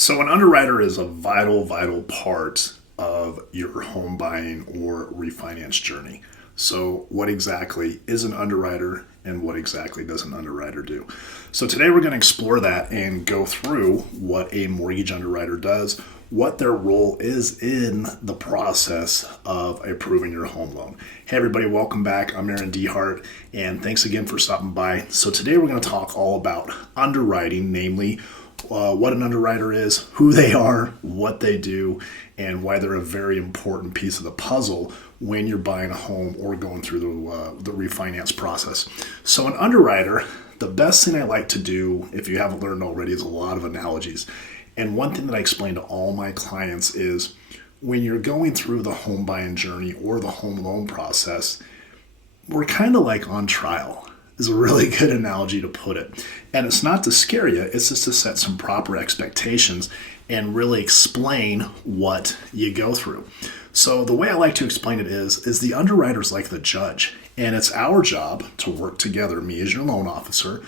So an underwriter is a vital part of your home buying or refinance journey. So what exactly is an underwriter and what exactly does an underwriter do? So today we're going to explore that and go through what a mortgage underwriter does, what their role is in the process of approving your home loan. Hey everybody, welcome back. I'm Aaron Dehart and thanks again for stopping by. So today we're going to talk all about underwriting, namely what an underwriter is, who they are, what they do, and why they're a very important piece of the puzzle when you're buying a home or going through the refinance process. So an underwriter, the best thing I like to do, if you haven't learned already, is a lot of analogies. And one thing that I explain to all my clients is when you're going through the home buying journey or the home loan process, we're kind of like on trial. Is a really good analogy to put it. And it's not to scare you, it's just to set some proper expectations and really explain what you go through. So the way I like to explain it is the underwriter's like the judge, and it's our job to work together, me as your loan officer,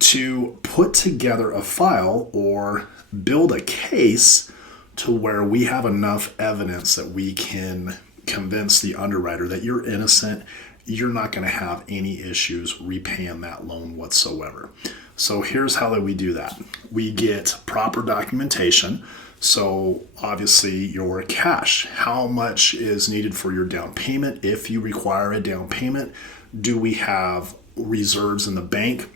to put together a file or build a case to where we have enough evidence that we can convince the underwriter that you're innocent, you're not going to have any issues repaying that loan whatsoever. So here's how we do that. We get proper documentation. So obviously your cash, how much is needed for your down payment? If you require a down payment, do we have reserves in the bank?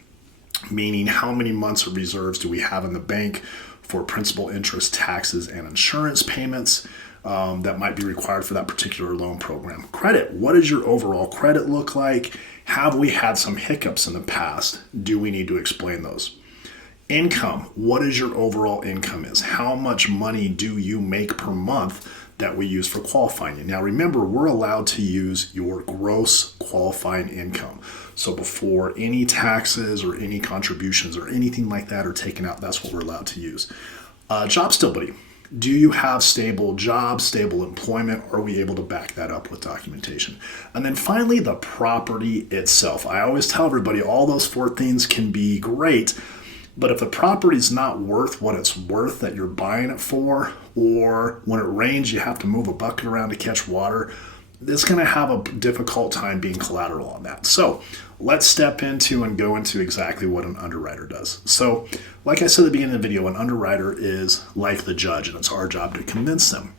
Meaning how many months of reserves do we have in the bank for principal, interest, taxes, and insurance payments that might be required for that particular loan program. Credit, what does your overall credit look like? Have we had some hiccups in the past? Do we need to explain those? Income, what is your overall income is? How much money do you make per month that we use for qualifying you? Now remember, we're allowed to use your gross qualifying income. So before any taxes or any contributions or anything like that are taken out, that's what we're allowed to use. Job stability. Do you have stable job, stable employment? Are we able to back that up with documentation? And then finally, the property itself. I always tell everybody all those four things can be great, but if the property is not worth what it's worth that you're buying it for, or when it rains, you have to move a bucket around to catch water, it's going to have a difficult time being collateral on that. So let's step into and go into exactly what an underwriter does. So like I said at the beginning of the video, an underwriter is like the judge, and it's our job to convince them.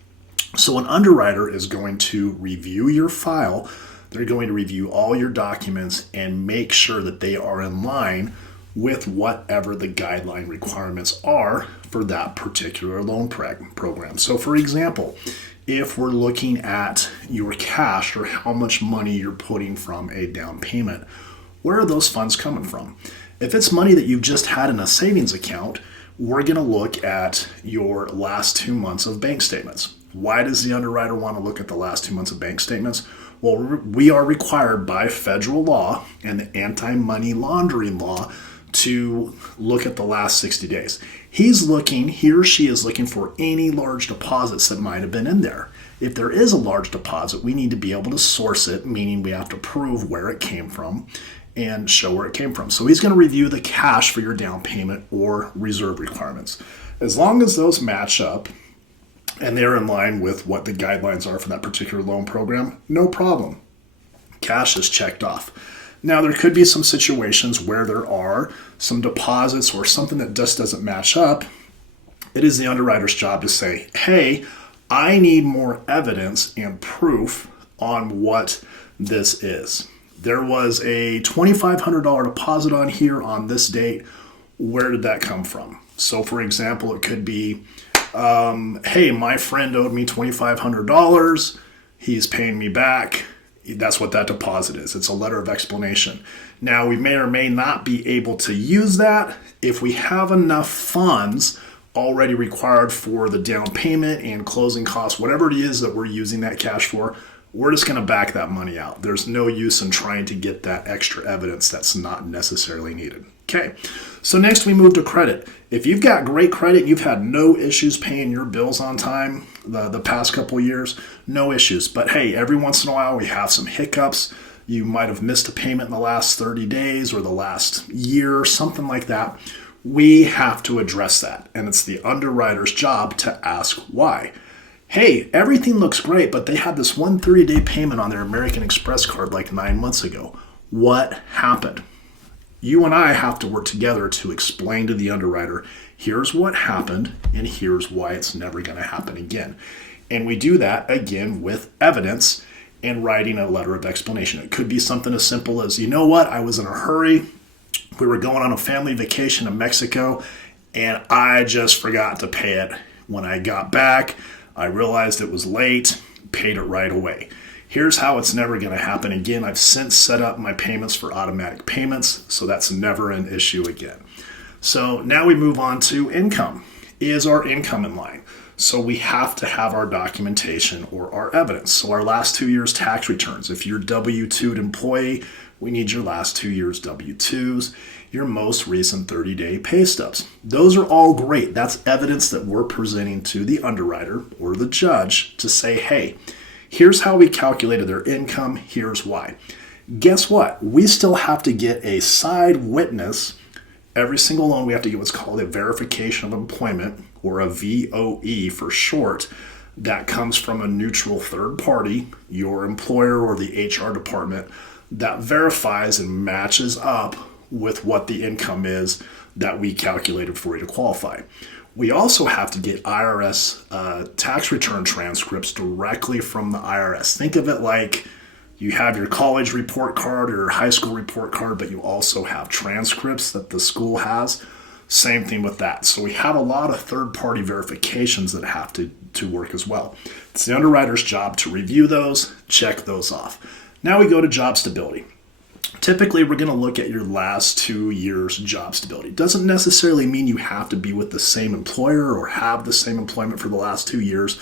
So an underwriter is going to review your file. They're going to review all your documents and make sure that they are in line with whatever the guideline requirements are for that particular loan program. So for example, if we're looking at your cash or how much money you're putting from a down payment, where are those funds coming from? If it's money that you've just had in a savings account, we're going to look at your last 2 months of bank statements. Why does the underwriter want to look at the last 2 months of bank statements? Well, we are required by federal law and the anti-money laundering law to look at the last 60 days. He or she is looking for any large deposits that might have been in there. If there is a large deposit, we need to be able to source it, meaning we have to prove where it came from and show where it came from. So he's going to review the cash for your down payment or reserve requirements. As long as those match up and they're in line with what the guidelines are for that particular loan program, no problem. Cash is checked off. Now, there could be some situations where there are some deposits or something that just doesn't match up. It is the underwriter's job to say, hey, I need more evidence and proof on what this is. There was a $2,500 deposit on here on this date. Where did that come from? So, for example, it could be, hey, my friend owed me $2,500. He's paying me back. That's what that deposit is. It's a letter of explanation. Now, we may or may not be able to use that if we have enough funds already required for the down payment and closing costs, whatever it is that we're using that cash for. We're just going to back that money out. There's no use in trying to get that extra evidence that's not necessarily needed. Okay, so next we move to credit. If you've got great credit, you've had no issues paying your bills on time the past couple years, no issues. But hey, every once in a while we have some hiccups. You might have missed a payment in the last 30 days or the last year, something like that. We have to address that. And it's the underwriter's job to ask why. Hey, everything looks great, but they had this one 30-day payment on their American Express card like 9 months ago. What happened? You and I have to work together to explain to the underwriter, here's what happened, and here's why it's never going to happen again. And we do that, again, with evidence and writing a letter of explanation. It could be something as simple as, you know what, I was in a hurry. We were going on a family vacation to Mexico, and I just forgot to pay it. When I got back, I realized it was late, paid it right away. Here's how it's never going to happen again. I've since set up my payments for automatic payments, so that's never an issue again. So now we move on to income. Is our income in line? So we have to have our documentation or our evidence. So our last 2 years tax returns. If you're W-2'd employee, we need your last 2 years W-2s, your most recent 30-day pay stubs. Those are all great. That's evidence that we're presenting to the underwriter or the judge to say, hey, here's how we calculated their income. Here's why. Guess what? We still have to get a side witness. Every single loan, we have to get what's called a verification of employment, or a VOE for short, that comes from a neutral third party, your employer or the HR department, that verifies and matches up with what the income is that we calculated for you to qualify. We also have to get IRS tax return transcripts directly from the IRS. Think of it like you have your college report card or your high school report card, but you also have transcripts that the school has. Same thing with that. So we have a lot of third-party verifications that have to work as well. It's the underwriter's job to review those, check those off. Now we go to job stability. Typically, we're going to look at your last 2 years job stability. Doesn't necessarily mean you have to be with the same employer or have the same employment for the last 2 years,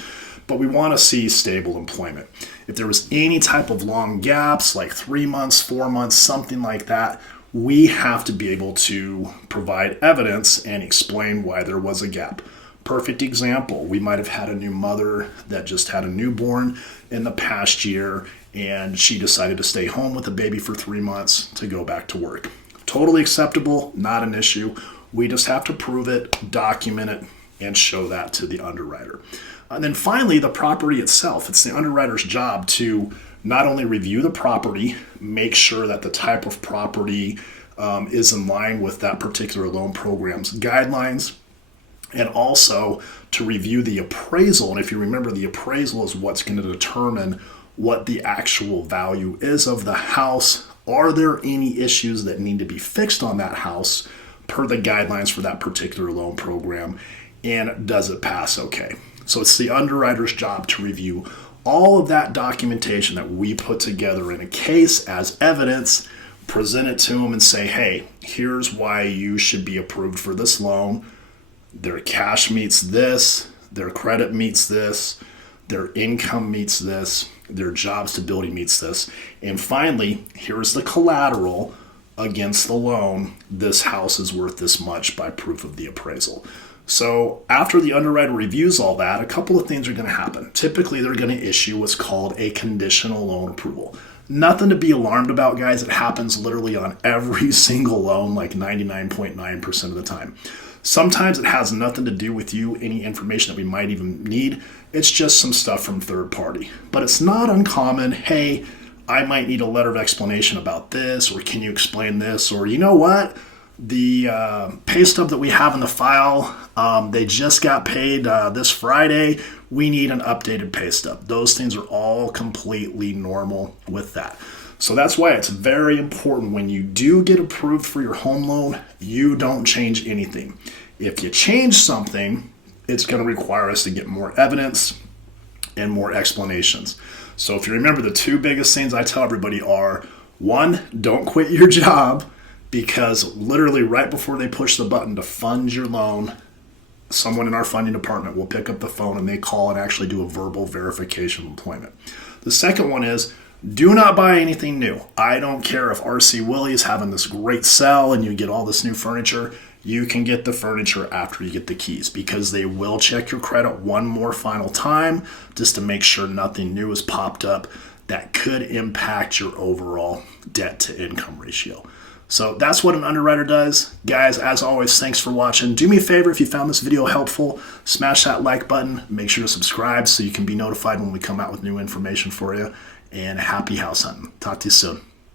but we want to see stable employment. If there was any type of long gaps, like 3 months, 4 months, something like that, we have to be able to provide evidence and explain why there was a gap. Perfect example, we might have had a new mother that just had a newborn in the past year, and she decided to stay home with the baby for 3 months to go back to work. Totally acceptable, not an issue. We just have to prove it, document it, and show that to the underwriter. And then finally, the property itself. It's the underwriter's job to not only review the property, make sure that the type of property is in line with that particular loan program's guidelines, and also to review the appraisal. And if you remember, the appraisal is what's going to determine what the actual value is of the house. Are there any issues that need to be fixed on that house per the guidelines for that particular loan program? And does it pass okay? So it's the underwriter's job to review all of that documentation that we put together in a case as evidence, present it to them and say, hey, here's why you should be approved for this loan. Their cash meets this, their credit meets this, their income meets this, their job stability meets this. And finally, here's the collateral against the loan. This house is worth this much by proof of the appraisal. So after the underwriter reviews all that, a couple of things are going to happen. Typically, they're going to issue what's called a conditional loan approval. Nothing to be alarmed about, guys. It happens literally on every single loan, like 99.9% of the time. Sometimes it has nothing to do with you, any information that we might even need. It's just some stuff from third party. But it's not uncommon. Hey, I might need a letter of explanation about this, or can you explain this? Or you know what? The pay stub that we have in the file, they just got paid this Friday. We need an updated pay stub. Those things are all completely normal with that. So that's why it's very important when you do get approved for your home loan, you don't change anything. If you change something, it's going to require us to get more evidence and more explanations. So if you remember, the two biggest things I tell everybody are, one, don't quit your job, because literally right before they push the button to fund your loan, someone in our funding department will pick up the phone and they call and actually do a verbal verification of employment. The second one is, do not buy anything new. I don't care if RC Willey is having this great sale and you get all this new furniture. You can get the furniture after you get the keys, because they will check your credit one more final time just to make sure nothing new has popped up that could impact your overall debt to income ratio. So that's what an underwriter does. Guys, as always, thanks for watching. Do me a favor, if you found this video helpful, smash that like button. Make sure to subscribe so you can be notified when we come out with new information for you. And happy house hunting. Talk to you soon.